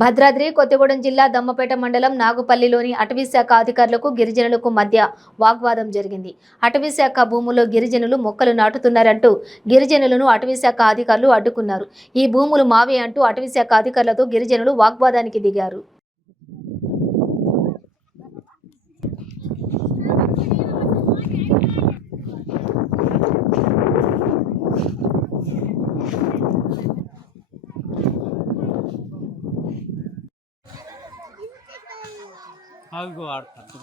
భద్రాద్రి కొత్తగూడెం జిల్లా దమ్మపేట మండలం నాగుపల్లిలోని అటవీశాఖ అధికారులకు గిరిజనులకు మధ్య వాగ్వాదం జరిగింది. అటవీశాఖ భూముల్లో గిరిజనులు మొక్కలు నాటుతున్నారంటూ గిరిజనులను అటవీశాఖ అధికారులు అడ్డుకున్నారు. ఈ భూములు మావే అంటూ అటవీశాఖ అధికారులతో గిరిజనులు వాగ్వాదానికి దిగారు. ఆగు ఆడతారు